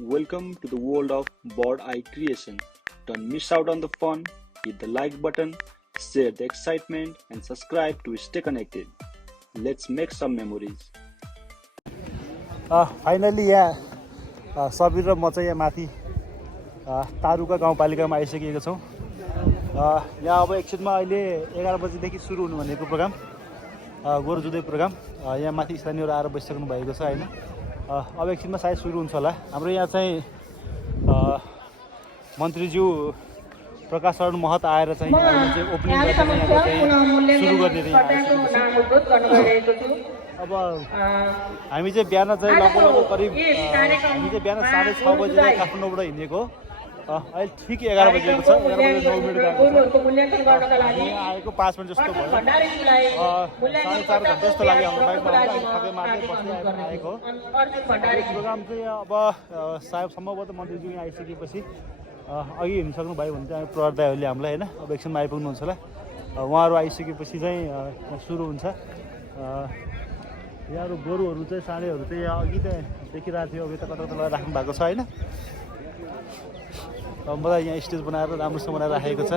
Welcome to the world of Board Eye creation. Don't miss out on the fun, hit the like button, share the excitement, and subscribe to stay connected. Let's make some memories. Finally यहाँ सबीर र म चाहिँ यहाँ माथि तारुका गाउँपालिकामा आइसकेको छौँ। यहाँ अब एकछिनमा अहिले 11 बजीदेखि सुरु हुनु भनेको प्रोग्राम, गोरु जुधाइ प्रोग्राम। यहाँ माथि स्थानीयहरू आएर बसिसक्नु भएको छ होइन। अब एकछिनमा सायद सुरु हुन्छ होला। हाम्रो यहाँ चाहिँ मन्त्रीज्यू प्रकाश शरण महत आएर चाहिँ ओपनिङ सुरु गर्ने अब हामी चाहिँ बिहान चाहिँ लगभग करिब हामी चाहिँ बिहान 6:30 बजी काठमाडौँबाट हिँडेको। अहिले ठिक 11 बजेको छ। 11 बजी 9 मिनट आएको 5 मिनट जस्तो भयो। 4.5 घन्टा जस्तो लाग्यो हाम्रो बाइकमा थकै मार्दै बस्दै आएको। प्रोग्राम चाहिँ अब सायद सम्भवतः मन्त्रीज्यू यहाँ आइसकेपछि अघि हिँड्नु सक्नुभयो भने चाहिँ प्रहरदाहरूले हामीलाई होइन अब एकछिनमा आइपुग्नुहुन्छ होला। उहाँहरू आइसकेपछि चाहिँ सुरु हुन्छ। यहाँ गोरुहरू चाहिँ साँडेहरू चाहिँ यहाँ अघि चाहिँ देखिरहेको थियो, अब यता कता कता राख्नु भएको छ होइन। मलाई यहाँ स्टेज बनाएर राम्रोसँग बनाएर राखेको छ।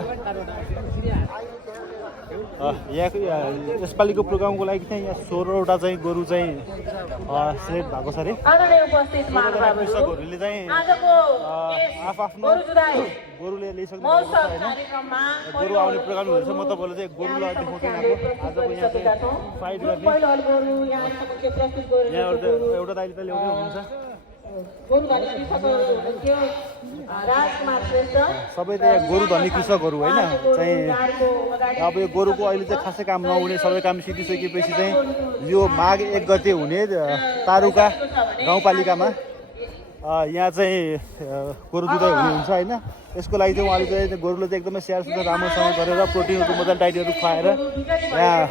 यहाँको यसपालिको प्रोग्रामको लागि चाहिँ यहाँ 16वटा चाहिँ गोरु चाहिँ सिलेक्ट भएको छ अरे। कृषकहरूले चाहिँ आफ्नो गोरुले ल्याइसक्नु भएको छ होइन। गोरु आउने प्रोग्राम हुन्छ। म तपाईँलाई चाहिँ गोरु देखाउँछु आजको यहाँ चाहिँ फाइट गर्ने। यहाँ एउटा दाइले त ल्याउँदै हुनुहुन्छ। सबै त गोरु धनी कृषकहरू होइन चाहिँ अब यो गोरुको अहिले चाहिँ खासै काम नहुने सबै काम सिकिसकेपछि चाहिँ यो माघ 1 गते हुने तारुका गाउँपालिकामा यहाँ चाहिँ गोरु जुधाइ हुने हुन्छ होइन। यसको लागि चाहिँ उहाँले चाहिँ गोरुले चाहिँ एकदमै स्याहार सुसार राम्रोसँग गरेर प्रोटिनहरू मजाले डाइटहरू खुवाएर यहाँ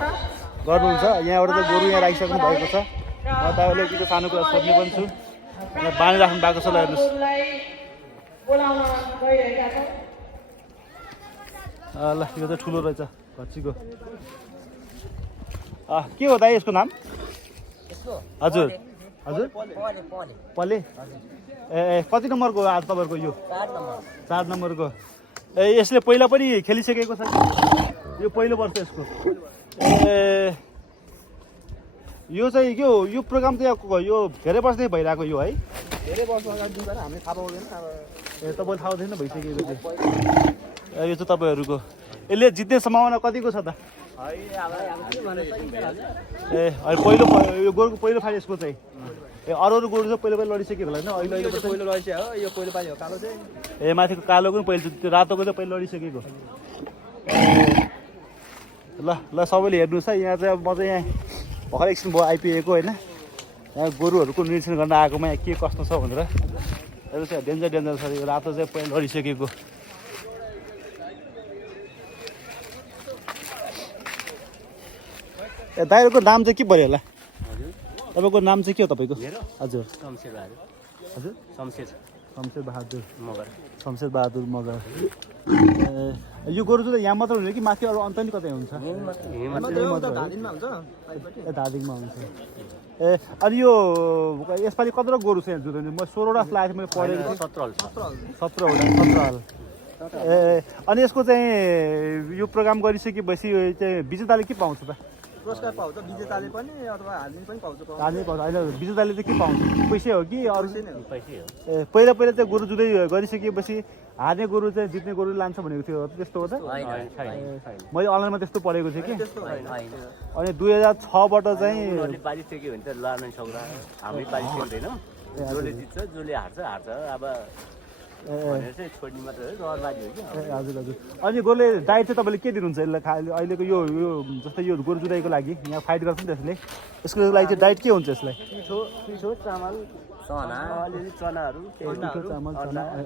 गर्नुहुन्छ। यहाँबाट चाहिँ गोरु यहाँ राखिसक्नु भएको छ। म तपाईँले के सानो कुरा सोध्ने पनि छु। यहाँ बाँधी राख्नु भएको छ। ल हेर्नुहोस्, ल यो चाहिँ ठुलो रहेछ घच्चीको। के हो दाइ यसको नाम? हजुर हजुर पले। ए कति नम्बरको आज तपाईँहरूको यो? 4 नम्बरको। ए यसले पहिला पनि खेलिसकेको छ कि यो पहिलो वर्ष यसको? ए यो चाहिँ यो प्रोग्राम चाहिँ यो धेरै वर्षदेखि भइरहेको यो है? धेरै वर्ष अगाडि जुन हामीले थाहा पाउँदैन। ए तपाईँले थाहा हुँदैन भइसकेको थियो। यो चाहिँ तपाईँहरूको यसले जित्ने सम्भावना कतिको छ त? ए पहिलो यो गोरुको पहिलो फाइट यसको चाहिँ? ए अरू गोरु चाहिँ पहिलो लडिसकेको होला होइन? अहिले पहिलो लडिसक्यो हो। यो पहिलो पालि हो कालो चाहिँ। ए माथिको कालोको पनि पहिलो, त्यो रातोको चाहिँ पहिलो लडिसकेको। ल ल सबैले हेर्नुहोस् है। यहाँ चाहिँ अब म चाहिँ यहाँ भर्खर एकछिन भयो आइपुगेको होइन। यहाँ गोरुहरूको निरीक्षण गर्न आएकोमा यहाँ के कस्तो छ भनेर। यो चाहिँ डेन्जर छ। यो रातो चाहिँ पहिला लडिसकेको। ए दाइहरूको नाम चाहिँ के पऱ्यो होला? तपाईँको नाम चाहिँ के हो तपाईँको? हजुर हजुर शमशेर बहादुर मगर। यो गोरु चाहिँ यहाँ मात्र हुने कि माथि अरू अन्त नि कतै हुन्छ? धादिङमा हुन्छ। ए अनि यो यसपालि कत्रो गोरु छ यहाँ जुधाउने? म 16वटा जस्तो लागेको थियो मैले पढेको थिएँ। 17 हाल। ए अनि यसको चाहिँ यो प्रोग्राम गरिसकेपछि चाहिँ विजेताले के पाउँछ त? पुरस्कार पाउँछ। विजेताले पनि अथवा हार्ने पनि पाउँछ। हार्ने पाउँछ होइन? विजेताले चाहिँ के पाउँछ? पैसै हो कि अरू? पैसै हो। ए पहिला चाहिँ गोरु जुधाइ गरिसकेपछि हार्ने गोरु चाहिँ जित्ने गोरु लान्छ भनेको थियो, त्यस्तो हो त? मैले अनलाइनमा त्यस्तो पढेको थिएँ कि। अनि 2006बाट चाहिँ पारिसक्यो भने त लानै सक्ला। हामी पारिसक्दैनौँ। जसले जित्छ जसले हार्छ अब छोड्ने मात्र हो। हजुर हजुर। अनि गोरुले डाइट चाहिँ तपाईँले के दिनुहुन्छ यसलाई? अहिलेको यो जस्तै यो गोरु जुधाइको लागि यहाँ फाइट गर्छ नि त्यसले, यसको लागि चाहिँ डाइट के हुन्छ यसलाई? पिठो चामल अलिअलि चनाहरू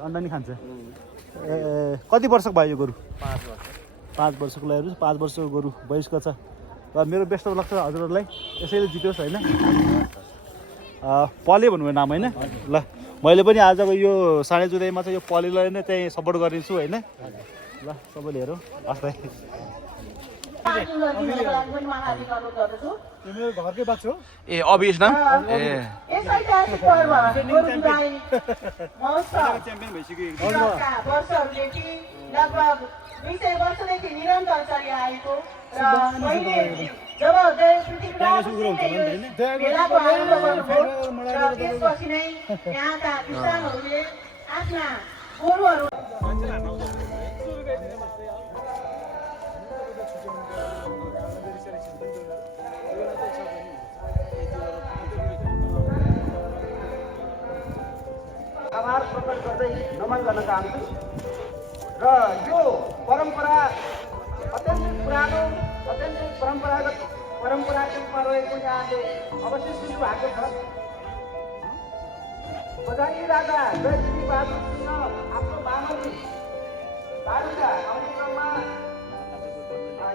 अन्डा नि खान्छ। ए कति वर्षको भयो यो गोरु? 5 वर्षको लागि। 5 वर्षको गोरु वयस्क छ। र मेरो बेस्ट अफ लक छ हजुरहरूलाई, यसैले जित्योस् होइन। पले भन्नुभयो नाम होइन? ल मैले पनि आजको यो साँडे जुधाइमा चाहिँ यो पलेलाई नै चाहिँ सपोर्ट गरिदिन्छु होइन। ल सबैले हेरौँ। हस् भाइ। मेरो घरकै बाछु हो ए अभियस न ए यस ऐतिहासिक पर्व गोरुगाई महोत्सव च्याम्पियन भइसक्यो विगतका वर्षहरूदेखि लगभग 200 वर्षदेखि निरन्तर चलिआएको र पहिले जब पृथ्वीराज सिंहले भेलाको आरम्भ गर्नुभयो र त्यसपछि नै यहाँका किसानहरूले आफ्ना गोरुहरू आभार प्रकट गर्दै नमन गर्न चाहन्छु र यो परम्परा अत्यन्तै पुरानो अत्यन्तै परम्परागत रूपमा रहेको यहाँले अवश्य सुन्नु भएको छ। बजारी राजा जयश्री बहादुर सिंह आफ्नो बामनी तारुका आउने क्रममा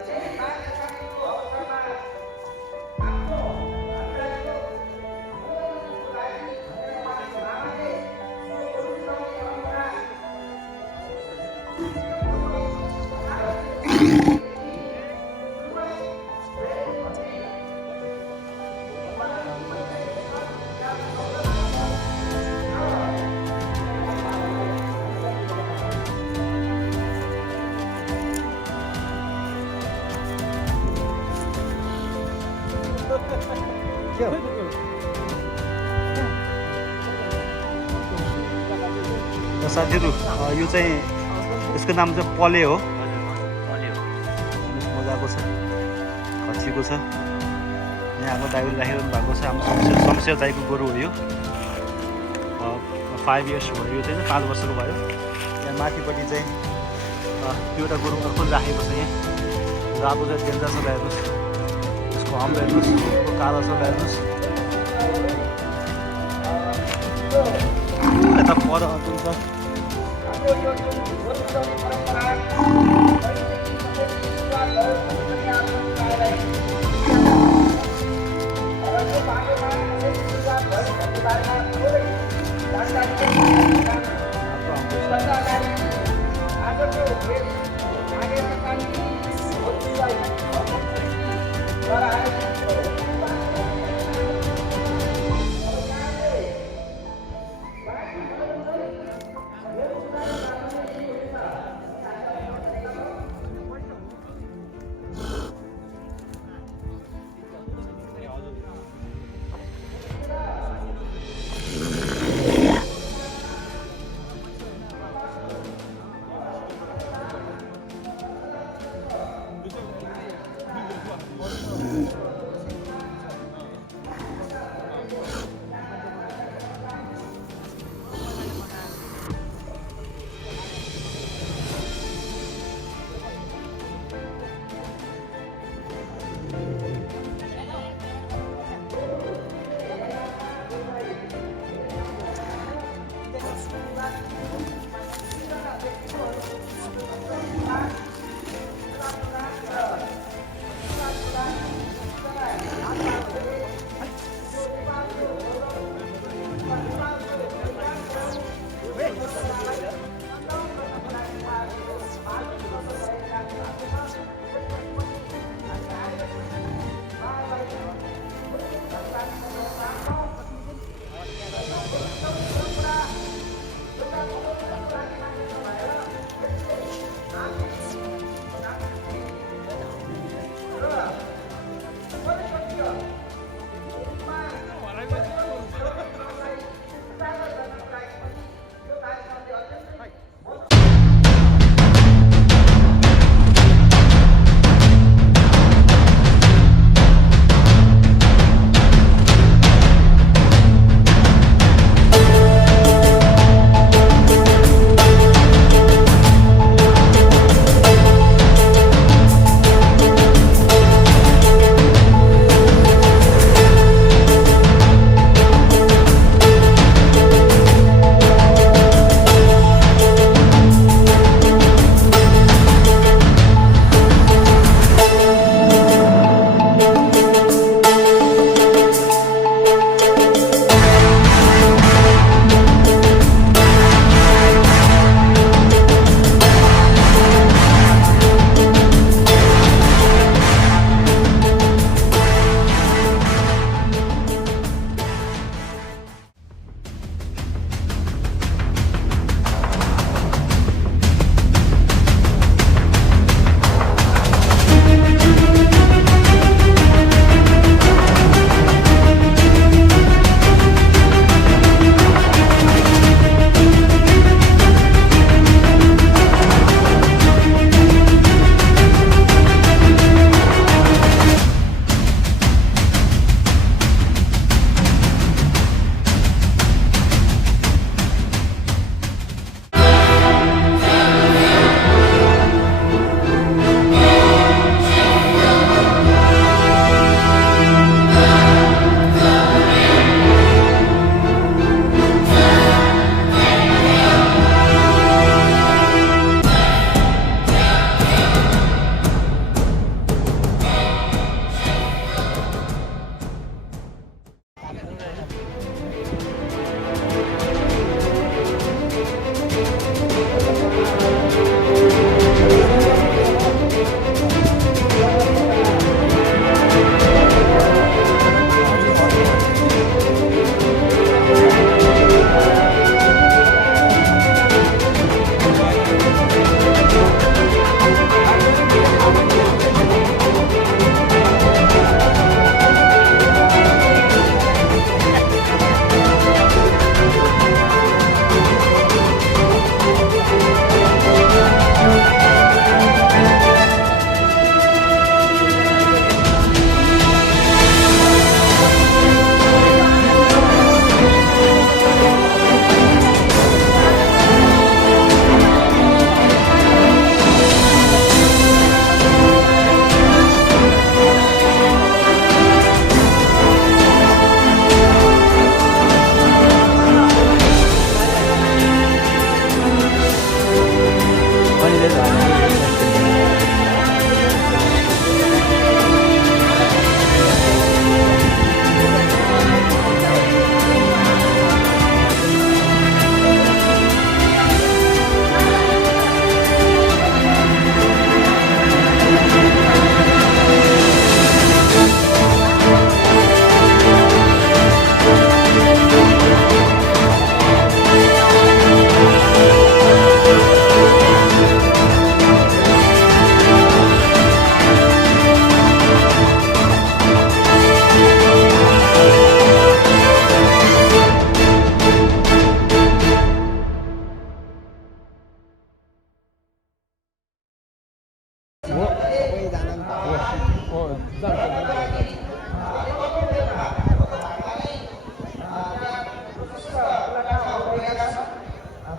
यही माघे सङ्क्रान्तिको अवसरमा आफ्नो साथीहरू यो चाहिँ यसको नाम चाहिँ पले हो मजाको छ खसीको छ यहाँको दाइले राखिरहनु भएको छ हाम्रो शमशेर दाइको गोरु हो यो 5 इयर्स भयो यो चाहिँ 5 वर्षको भयो यहाँ माथिपट्टि चाहिँ एउटा गोरु अर्को राखेको छ यहाँ रातो चाहिँ डेन्जर छ हेर्नुहोस् यसको हम्ब हेर्नुहोस् यसको कालो छ हेर्नुहोस् यता पर हुन्छ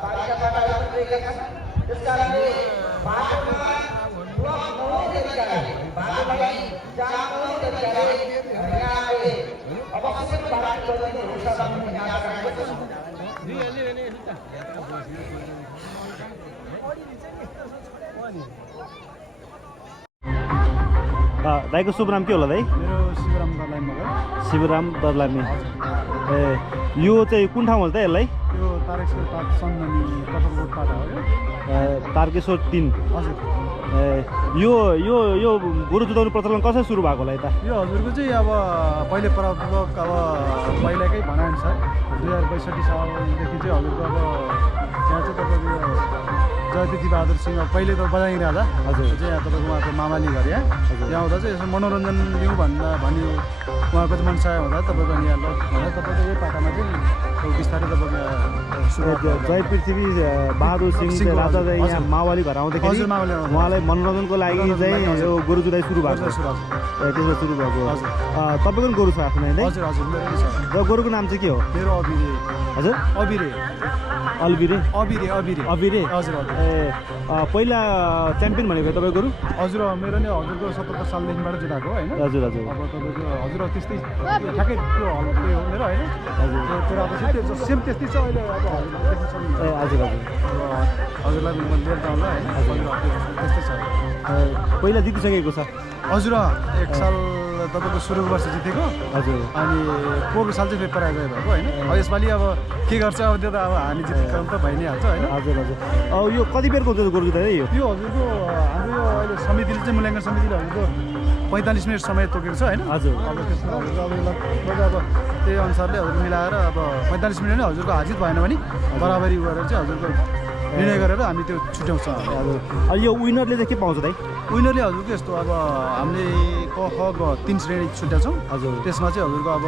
बारीका बाटाहरू पनि रहेका छन्। त्यस कारणले बाटोमा ब्लक नहुने तरिकाले बाटोलाई जाम नहुने तरिकाले यहाँले अवश्य बाटो गरिदिने हुन्छ भन्ने आशा राखेको छु। दाइको शुभ नाम के होला दाइ? मेरो शिवराम दलामी मगर। शिवराम दलामी। ए यो चाहिँ कुन ठाउँ होला त यसलाई? यो तारकेश्वर पाट सन्दनी कटरकोट पाटा हो यो। तारकेश्वर 3। हजुर। ए यो यो यो गोरु जुधाउने प्रचलन कसरी सुरु भएको होला यता? यो हजुरको चाहिँ अब पहिले प्रारम्भिक अब पहिलाकै भनाइअनुसार 2062 सालदेखि चाहिँ हजुरको अब त्यहाँ चाहिँ तपाईँको यो जयतिथि बहादुर सिंह पहिले त बजाइङ राजा हजुर चाहिँ यहाँ तपाईँको उहाँको मामाली घर यहाँ आउँदा चाहिँ यसो मनोरञ्जन लिउँ भन्यो उहाँको चाहिँ मनसाय हुँदा तपाईँको यहाँ ल भनेर तपाईँको यही पाटामा चाहिँ बिस्तारै तपाईँको जय पृथ्वी बहादुर सिंह राजा चाहिँ यहाँ माओवाली घर आउँदाखेरि उहाँलाई मनोरञ्जनको लागि चाहिँ यो गोरु जुधाइ सुरु भएको त्यसमा सुरु भएको तपाईँको पनि गोरु छ आफ्नो होइन? हजुर हजुर मेरो छ। र गोरुको नाम चाहिँ के हो? मेरो अबिरे। हजुर अबिरे अल्बिरे अबिरे अबिरे अबिरे हजुर हजुर। ए पहिला च्याम्पियन भनेको तपाईँ गोरु? हजुर मेरो नि हजुरको 77 सालदेखिबाट जुधाएको होइन। हजुर हजुर। अब तपाईँको हजुर त्यस्तै ठ्याक्कै त्यो हल त्यो हो मेरो होइन। हजुर तर अब चाहिँ त्यो सेम त्यस्तै छ अहिले अब ए हजुर हजुर। हजुरलाई म लिएर जाउँला होइन। हजुर त्यस्तै छ। पहिला जितिसकेको छ? हजुर 1 साल तपाईँको सुरुको वर्ष जितेको। हजुर। अनि पोहोरको साल चाहिँ फेरि पराजय भएको होइन। अब यसपालि अब के गर्छ अब त्यो त अब हामी जित्ने क्रम त भइ नै हाल्छ होइन। हजुर हजुर। अब यो कति बेरको गोरु जुधाइ यो? यो हजुरको हाम्रो यो अहिले समितिले चाहिँ मूल्याङ्कन समितिले हजुरको 45 मिनट समय तोकेको छ होइन। हजुर। अब त्यसमा हजुरको अब लगभग अब त्यही अनुसारले हजुर मिलाएर अब 45 मिनट नै हजुरको हाजित भएन भने बराबरी गरेर चाहिँ हजुरको निर्णय गरेर हामी त्यो छुट्याउँछ। हजुर। अब यो विनरले चाहिँ के पाउँछ दाइ? विनरले हजुरको यस्तो अब हामीले क ख ग 3 श्रेणी छुट्याउँछौँ। हजुर। त्यसमा चाहिँ हजुरको अब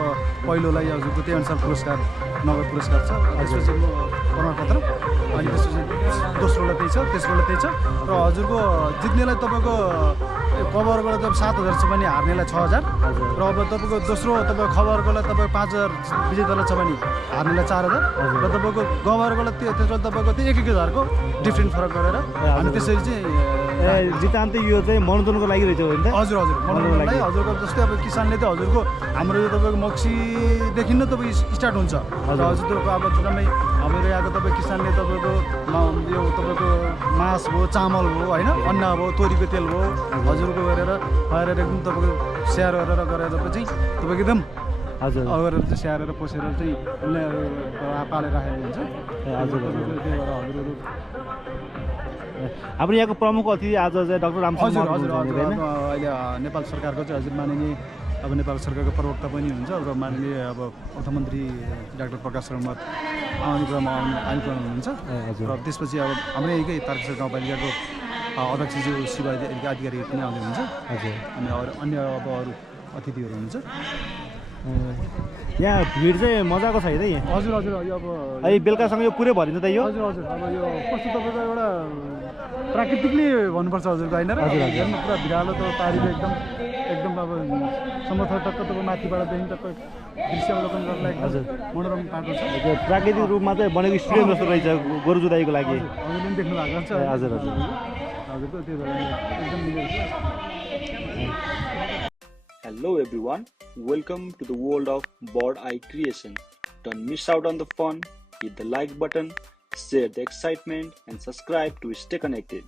पहिलोलाई हजुरको त्यही अनुसार पुरस्कार नगद पुरस्कार छ। त्यसपछि प्रमाणपत्र अनि त्यसपछि दोस्रोलाई त्यही छ तेस्रोलाई त्यही छ र हजुरको जित्नेलाई तपाईँको कभरबाट तपाईँ 7,000 छ भने हार्नेलाई 6,000 र अब तपाईँको दोस्रो तपाईँ खबरकोलाई तपाईँ 5,000 विजेतालाई छ भने हार्नेलाई 4,000 र तपाईँको गभर्नरकोलाई त्यसबाट तपाईँको त्यो 1,000 को डिफ्रेन्ट फरक गरेर हामी त्यसरी चाहिँ जितान्त यो चाहिँ मनोरञ्जनको लागि रहेछ होइन? हजुर हजुर मनोरञ्जनको लागि हजुरको जस्तै अब किसानले त हजुरको हाम्रो यो तपाईँको मक्सीदेखि नै तपाईँ स्टार्ट हुन्छ र हजुर तपाईँको अब जम्मै हाम्रो यहाँको तपाईँ किसानले तपाईँको यो तपाईँको मास भयो चामल भयो होइन अन्ना भयो तोरीको तेल भयो हजुरको गरेर खुवाएर एकदम तपाईँको स्याहार गरेर चाहिँ तपाईँको एकदम हजुर गरेर चाहिँ स्याहारेर पोसेर चाहिँ उसले पालेर राखेको हुन्छ। हजुर त्यही भएर हजुरहरू हाम्रो यहाँको प्रमुख अतिथि आज चाहिँ डाक्टर रामसिंह हजुर हजुर हजुर अहिले नेपाल सरकारको चाहिँ हजुर माननीय अब नेपाल सरकारको प्रवक्ता पनि हुन्छ र माननीय अब अर्थमन्त्री डाक्टर प्रकाश शर्मा आउने क्रममा हुनुहुन्छ र त्यसपछि अब हाम्रो यहीँकै तारकेश्वर गाउँपालिकाको अध्यक्षज्यू शिव अधिकारी पनि आउने हुन्छ। हजुर। अनि अन्य अब अरू अतिथिहरू हुनुहुन्छ। यहाँ भिड चाहिँ मजाको छ है त यहाँ? हजुर हजुर यो अब अहिले बेलुकासँग यो पुरै भरिन्छ त यो? हजुर हजुर अब यो कस्तो तपाईँको एउटा प्राकृतिकले भन्नुपर्छ हजुरको होइन र हेर्नु पुरा भिरालो त पारीले एकदम अब समथर टक्क तपाईँ माथिबाट देखि टक्क दृश्य अवलोकन गर्दा एकदम मनोरम पाएको छ। प्राकृतिक रूपमा चाहिँ बनेको स्टेडियम जस्तो रहेछ गोरु जुधाइको लागि। हजुरले पनि देख्नु भएको छ। हजुर हजुर। हजुरको त्यो एकदम मिलेको छ। Hello everyone, welcome to the world of Bird Eye Creation. Don't miss out on the fun, hit the like button, share the excitement and subscribe to stay connected.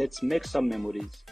Let's make some memories.